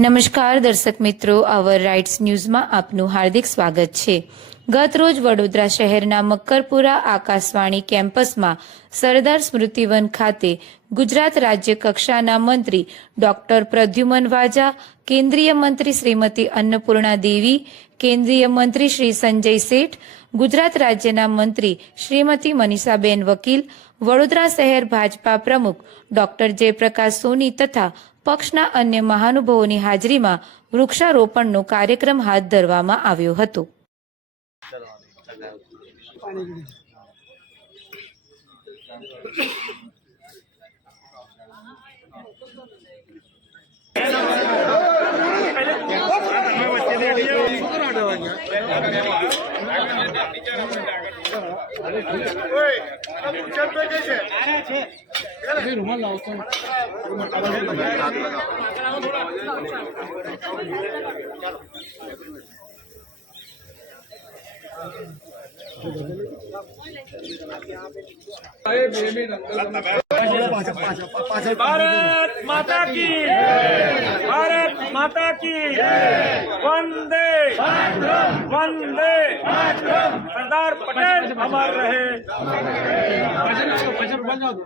નમસ્કાર દર્શક મિત્રો અવર રાઇટ્સ ન્યૂઝમાં આપનું હાર્દિક સ્વાગત છે. ગત રોજ વડોદરા શહેરના મક્કરપુરા આકાશવાણી કેમ્પસમાં સરદાર સ્મૃતિવન ખાતે ગુજરાત રાજ્ય કક્ષાના મંત્રી ડોક્ટર પ્રદ્યુમન વાજા, કેન્દ્રીય મંત્રી શ્રીમતી અન્નપૂર્ણા દેવી, કેન્દ્રીય મંત્રી શ્રી સંજય શેઠ, ગુજરાત રાજ્યના મંત્રી શ્રીમતી મનીષાબેન વકીલ, વડોદરા શહેર ભાજપા પ્રમુખ ડોક્ટર જયપ્રકાશ સોની તથા પક્ષના અન્ય મહાનુભાવોની હાજરીમાં વૃક્ષારોપણનો કાર્યક્રમ હાથ ધરવામાં આવ્યો હતો. રૂમાલ લાવતો ભારત માતા કી ભારત માતા કી વંદે. વંદે. સરદાર પટેલ અમર રહે. ભજન ભજન બજાવ.